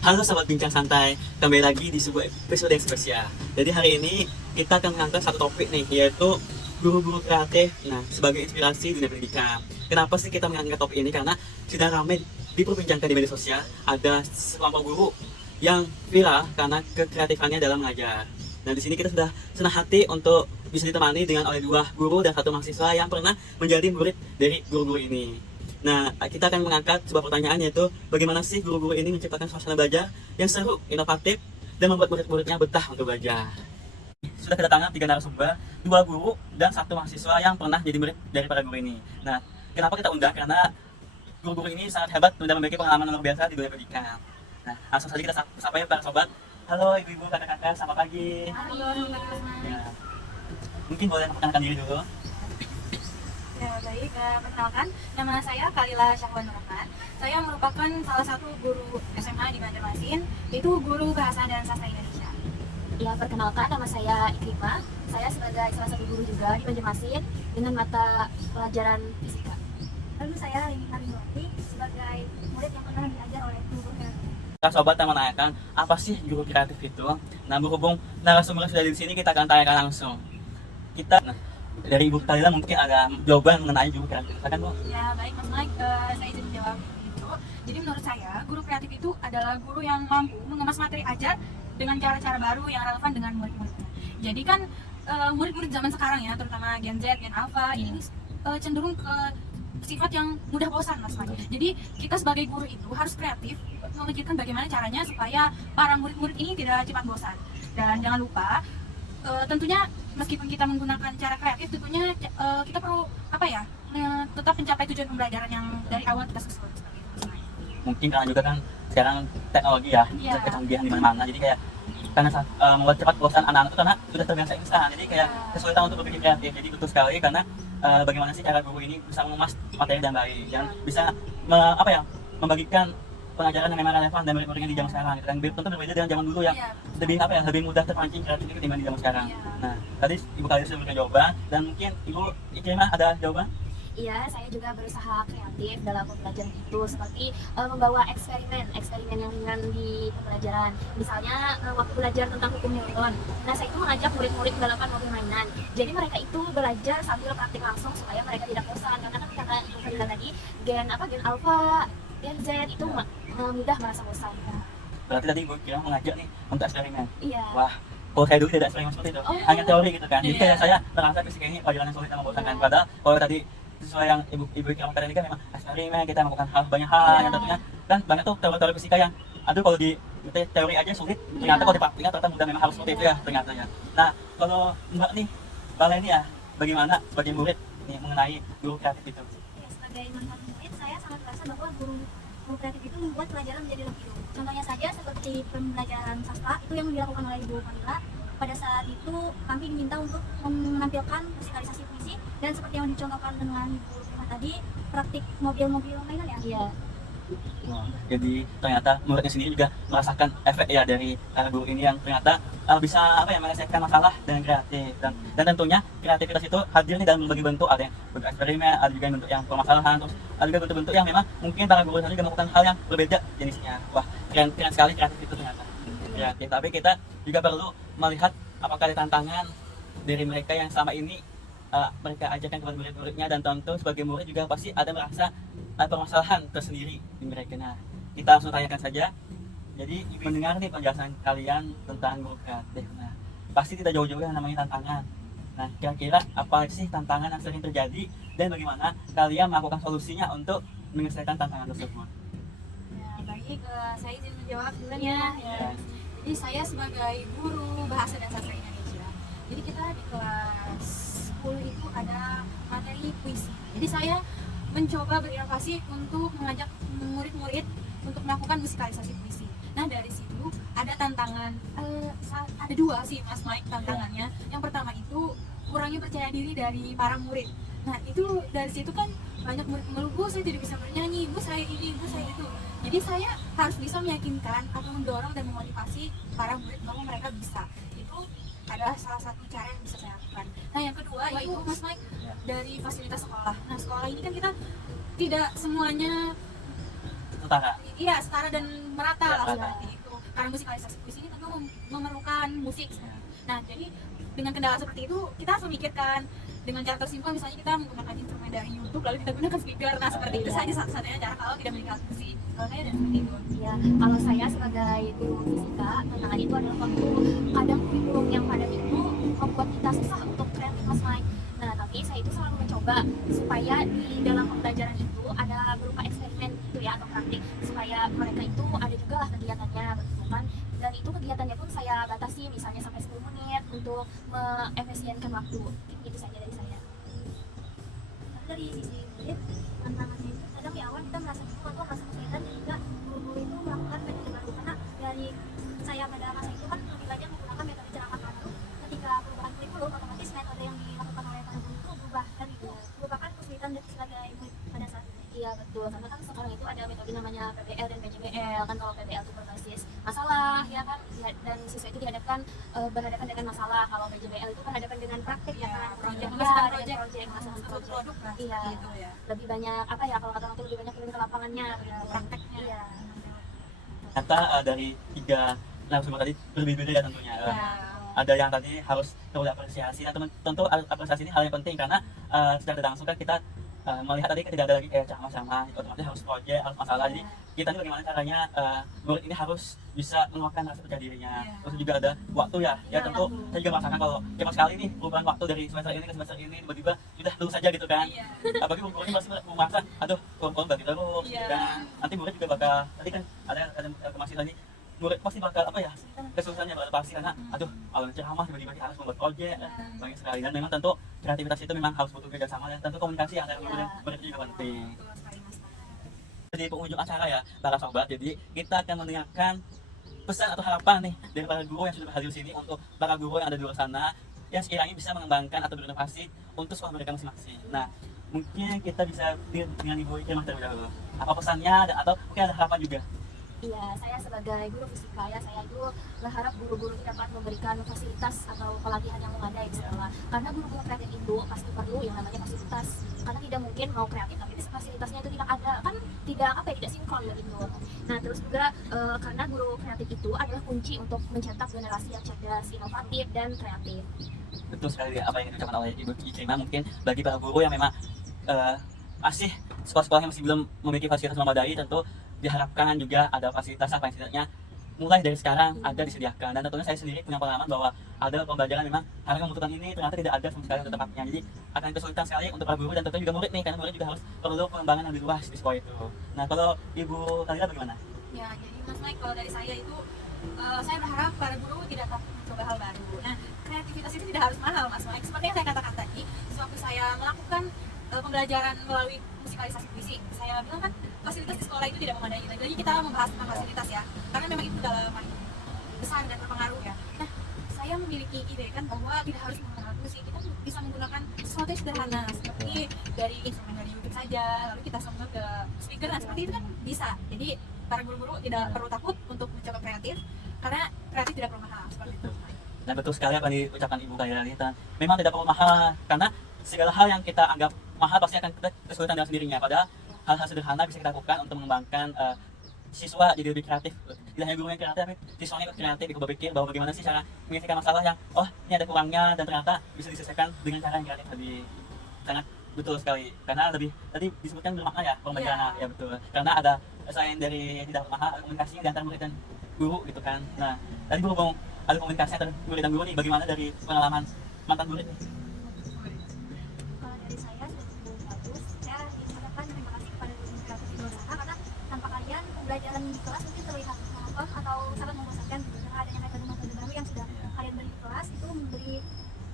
Halo Sobat Bincang Santai, kembali lagi di sebuah episode yang spesial. Jadi hari ini kita akan mengangkat satu topik nih, yaitu guru-guru kreatif. Nah, sebagai inspirasi dunia pendidikan. Kenapa sih kita mengangkat topik ini? Karena sudah ramai diperbincangkan di media sosial. Ada sekelompok guru yang viral karena kekreatifannya dalam mengajar. Nah, di sini kita sudah senang hati untuk bisa ditemani dengan oleh dua guru dan satu mahasiswa yang pernah menjadi murid dari guru-guru ini. Nah, kita akan mengangkat sebuah pertanyaan, yaitu bagaimana sih guru-guru ini menciptakan suasana belajar yang seru, inovatif, dan membuat murid-muridnya betah untuk belajar. Sudah kedatangan 3 narasumber, 2 guru dan 1 mahasiswa yang pernah jadi murid dari para guru ini. Nah, kenapa kita undang? Karena guru-guru ini sangat hebat dan memiliki pengalaman luar biasa di dunia pendidikan. Nah, langsung saja kita sapa ya para sobat. Halo ibu-ibu, kakak-kakak, selamat pagi. Halo, Ya, mungkin boleh memperkenalkan diri dulu. ya baik. Perkenalkan, nama saya Kalila Syahwan Rahman. Saya merupakan salah satu guru SMA di Banjarmasin, itu guru Bahasa dan Sastra Indonesia. Ya, perkenalkan, nama saya Ikrimah. Saya sebagai salah satu guru juga di Banjarmasin dengan mata pelajaran fisika. Lalu saya Lini Karimawati sebagai murid yang pernah diajar oleh guru kreatif. Para sobat yang menanyakan apa sih guru kreatif itu. Nah, berhubung narasumber sudah di sini, kita akan tanyakan langsung. Dari Ibu Kalila mungkin ada jawaban mengenai guru kreatif. Silakan, Bu. Ya baik Mas Mike, saya izin menjawab itu. Jadi menurut saya, guru kreatif itu adalah guru yang mampu mengemas materi ajar dengan cara-cara baru yang relevan dengan murid-muridnya. Jadi kan murid-murid zaman sekarang ya, terutama Gen Z, Gen Alpha, ini cenderung ke sifat yang mudah bosan Mas Mike. Jadi kita sebagai guru itu harus kreatif memikirkan bagaimana caranya supaya para murid-murid ini tidak cepat bosan. Dan jangan lupa, tentunya meskipun kita menggunakan cara kreatif, tentunya kita perlu tetap mencapai tujuan pembelajaran yang dari awal kita susun seperti itu, Mas Mike. Mungkin karena juga kan sekarang teknologi ya, Iya. kecanggihan di mana-mana. Jadi kayak karena membuat cepat bosan anak-anak itu karena sudah terbiasa instan. Jadi kayak kesulitan untuk berpikir kreatif. Jadi betul sekali karena bagaimana sih cara guru ini bisa mengemas materi dan baik dan bisa membagikan pengajaran yang memang relevan dan murid-muridnya di zaman sekarang gitu. Dan tentu berbeda dengan zaman dulu yang Iya. lebih mudah terpancing kreatif ketimbang di zaman sekarang. Iya. Nah, tadi Ibu Kalila sudah memberikan jawaban dan mungkin Ibu Ikrimah ada jawaban? Iya, saya juga berusaha kreatif dalam pembelajaran itu, seperti membawa eksperimen yang ringan di pembelajaran. Misalnya waktu belajar tentang hukum Newton, nah saya itu mengajak murid-murid menggunakan mobil mainan. Jadi mereka itu belajar sambil praktik langsung supaya mereka tidak bosan. Karena kan kata Ibu Kalila tadi, Gen Alpha, Gen Z itu mudah merasa bosan. Berarti tadi Ibu Ikrimah mengajak nih untuk eksperimen. Iya. Wah, kalau saya dulu tidak eksperimen seperti itu, Oh. hanya teori gitu kan. Jadi Iya. kayak saya merasa fisika ini pelajaran yang sulit dan membosankan. Padahal kalau tadi sesuai yang ibu Ikrimah tadi ini kan memang eksperimen, kita melakukan banyak hal Iya. yang tentunya kan banyak tuh teori-teori fisika yang aduh kalau di teori aja sulit, ternyata kalau dipraktikkan ternyata mudah, memang harus seperti itu ya ternyata ya. Nah, kalau Mbak nih, Mbak ini ya, bagaimana sebagai murid nih mengenai guru kreatif itu? Ya, sebagai mantan murid, saya sangat merasa bahwa guru kreatif itu membuat pelajaran menjadi lebih hidup. Contohnya saja seperti pembelajaran sastra itu yang dilakukan oleh Ibu Kalila. Pada saat itu kami diminta untuk menampilkan musikalisasi puisi, dan seperti yang dicontohkan dengan Ibu Kalila tadi, praktik mobil-mobil mainan ya. Iya. Wah, jadi ternyata muridnya sendiri juga merasakan efek ya dari guru ini yang ternyata bisa menyelesaikan masalah dengan kreatif dan tentunya kreativitas itu hadir nih dalam berbagai bentuk. Ada yang bentuk eksperimen, ada juga bentuk yang permasalahan, terus ada juga bentuk-bentuk yang memang mungkin para guru tadi juga melakukan hal yang berbeda jenisnya. Wah, keren sekali kreatif itu ternyata. Kreatif, tapi kita juga perlu melihat apakah ada tantangan dari mereka yang selama ini mereka ajarkan kepada murid-muridnya, dan tentu sebagai murid juga pasti ada merasa permasalahan tersendiri di mereka. Nah, kita langsung tanyakan saja. Jadi mendengar nih penjelasan kalian tentang guru kreatif. Nah, pasti tidak jauh-jauh yang namanya tantangan. Nah, kira-kira apa sih tantangan yang sering terjadi dan bagaimana kalian melakukan solusinya untuk menyelesaikan tantangan tersebut? Ya baik, saya izin menjawab duluan ya. Jadi saya sebagai guru Bahasa dan Sastra Indonesia, jadi kita di kelas 10 itu ada materi puisi. Jadi saya mencoba berinovasi untuk mengajak murid-murid untuk melakukan musikalisasi puisi. Nah, dari situ ada tantangan, ada 2 sih Mas Mike tantangannya. Yang pertama itu kurangnya percaya diri dari para murid. Nah, itu dari situ kan banyak murid mengeluh, Bu saya tidak bisa bernyanyi, Bu saya ini, Bu saya itu. Jadi saya harus bisa meyakinkan atau mendorong dan memotivasi para murid bahwa mereka bisa. Itu adalah salah satu cara yang bisa saya lakukan. Nah, yang kedua itu Mas Mike, dari fasilitas sekolah. Nah, sekolah ini kan kita tidak semuanya setara. Iya, setara dan merata Ya, lah merata. seperti itu. Karena musikalisasi puisi ini tentu memerlukan musik. Nah, jadi dengan kendala seperti itu kita harus memikirkan dengan cara tersimpel, misalnya kita menggunakan instrumen dari YouTube lalu kita gunakan speaker. Nah, seperti itu saja satu-satunya cara kalau tidak meninggalkan musik. Kalau saya tidak seperti itu. Ya, kalau saya sebagai guru fisika, tantangan itu adalah waktu kadang kurikulum yang padat itu membuat kita susah untuk kreatif Mas Mike. Nah, tapi saya itu selalu mencoba supaya di dalam pembelajaran itu ada berupa eksperimen gitu ya, atau praktik, supaya mereka itu ada juga lah kegiatannya begitu kan. Dan itu kegiatannya pun saya batasi misalnya sampai 10 menit untuk mengefisienkan waktu. Itu saja dari saya. Tapi dari sisi murid, tantangannya itu kadang di awal kita merasa bingung atau merasa kesulitan, dan juga guru-guru itu melakukan metode baru, karena dari saya pada masa itu kan lebih banyak menggunakan metode ceramah baru. Ketika perubahan kurikulum, otomatis metode yang dilakukan oleh para guru itu berubah, dan itu merupakan kesulitan dari sebagai murid pada saat itu. Iya betul, karena kan sekarang itu ada metode namanya PBL dan PJBL kan. Kalau PBL itu berbasis masalah ya kan, dan siswa itu dihadapkan berhadapan dengan masalah. Kalau PJBL itu berhadapan dengan praktik ya kan, Project, Iya, project, dengan project, masalah project. produk lah. Iya. Gitu ya. Lebih banyak apa ya, kalau kata orang itu lebih banyak turun ke lapangannya gitu. Prakteknya. Iya. Kata dari 3 narasumber tadi berbeda ya tentunya. Ya. Ada yang tadi harus perlu apresiasi. Nah, tentu apresiasi ini hal yang penting karena secara tidak langsung kan kita melihat tadi tidak ada lagi kayak ceramah-ceramah, otomatis harus proyek, harus masalah. Jadi kita ini bagaimana caranya murid ini harus bisa menguatkan rasa percaya dirinya. Terus juga ada waktu ya. Ya tentu saya juga merasakan kalau cepat sekali nih perubahan waktu dari semester ini ke semester ini, tiba-tiba sudah lulus saja gitu kan. Iya. Bagi guru ini pasti merasa, aduh kurang bagi terus. Iya. Dan nanti murid juga bakal, tadi kan ada masih tadi murid pasti bakal apa ya, kesulitannya bakal pasti karena aduh kalau ceramah tiba-tiba kita harus membuat proyek banyak sekali. Dan memang tentu kreativitas itu memang harus butuh kerjasama dan tentu komunikasi antara guru dan murid juga penting. Betul sekali, Mas. Di penghujung acara ya para sobat, jadi kita akan mendengarkan pesan atau harapan nih dari para guru yang sudah berhadir di sini untuk para guru yang ada di luar sana yang sekiranya bisa mengembangkan atau berinovasi untuk sekolah mereka masing-masing. Nah, mungkin kita bisa dengan Ibu Ikrimah terlebih dahulu. Apa pesannya atau mungkin ada harapan juga? Iya, saya sebagai guru fisika ya, saya itu berharap guru-guru ini dapat memberikan fasilitas atau pelatihan yang memadai di sekolah. Karena guru-guru kreatif itu pasti perlu yang namanya fasilitas. Karena tidak mungkin mau kreatif tapi fasilitasnya itu tidak ada, kan tidak apa ya, tidak sinkron begitu. Nah, terus juga karena guru kreatif itu adalah kunci untuk mencetak generasi yang cerdas, inovatif dan kreatif. Betul sekali apa yang diucapkan oleh Ibu Ikrimah. Mungkin bagi para guru yang memang masih sekolah-sekolah yang masih belum memiliki fasilitas memadai, tentu diharapkan juga ada fasilitas apa yang setidaknya mulai dari sekarang ada disediakan. Dan tentunya saya sendiri punya pengalaman bahwa ada pembelajaran memang harus membutuhkan ini ternyata tidak ada sama sekali untuk tempatnya. Jadi akan kesulitan sekali untuk para guru dan tentunya juga murid nih, karena murid juga harus perlu pengembangan yang lebih luas di sekolah itu. Nah, kalau Ibu Kalila bagaimana? Ya, jadi Mas Mike, kalau dari saya itu saya berharap para guru tidak takut mencoba hal baru. Nah, kreativitas itu tidak harus mahal, Mas Mike. Seperti yang saya katakan tadi, sewaktu saya melakukan pembelajaran melalui musikalisasi puisi, saya bilang kan fasilitas di sekolah itu tidak memadai. Jadi kita membahas tentang fasilitas ya, karena memang itu dalaman besar dan berpengaruh ya. Nah, saya memiliki ide kan bahwa tidak harus menggunakan musik, kita bisa menggunakan sesuatu yang sederhana seperti dari instrumen dari YouTube saja, lalu kita sambung ke speaker, dan seperti itu kan bisa. Jadi para guru-guru tidak perlu takut untuk mencoba kreatif, karena kreatif tidak perlu mahal seperti itu. Nah, betul sekali apa yang diucapkan Ibu Kalila ini. Memang tidak perlu mahal karena segala hal yang kita anggap mahal pasti akan kita kesulitan dengan sendirinya. Padahal hal-hal sederhana bisa kita lakukan untuk mengembangkan siswa jadi lebih kreatif. Tidak hanya guru yang kreatif, tapi siswanya ikut kreatif, ikut berpikir bahwa bagaimana sih cara menyelesaikan masalah yang ini ada kurangnya dan ternyata bisa diselesaikan dengan cara yang kreatif. Tadi sangat betul sekali karena lebih tadi disebutkan bermakna ya pembelajaran. Ya betul, karena ada selain dari tidak mahal komunikasi di antara murid dan guru gitu kan. Nah, tadi berhubung ada komunikasi antara murid dan guru nih, bagaimana dari pengalaman mantan murid nih? Kalau dari saya sudah cukup bagus. Saya ingin mengucapkan terima kasih kepada guru kreatif di luar sana, karena tanpa kalian pembelajaran di kelas mungkin terlihat monoton atau sangat membosankan gitu. Dengan adanya metode-metode baru yang sudah kalian beri di kelas itu memberi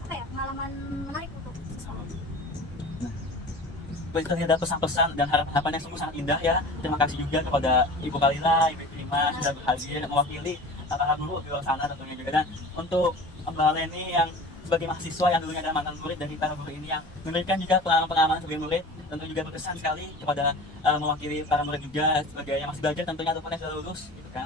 apa ya, pengalaman menarik untuk siswa. Baik, tadi ada pesan-pesan dan harapan-harapan yang sungguh sangat indah ya. Terima kasih juga kepada Ibu Kalila, Ibu Ikrimah sudah berhadir mewakili para guru di luar sana tentunya juga. Dan untuk Mbak Leni yang sebagai mahasiswa yang dulunya adalah mantan murid dari para guru ini yang memberikan juga pengalaman-pengalaman sebagai murid, tentu juga berkesan sekali kepada mewakili para murid juga sebagai yang masih belajar tentunya ataupun yang sudah lulus gitu kan.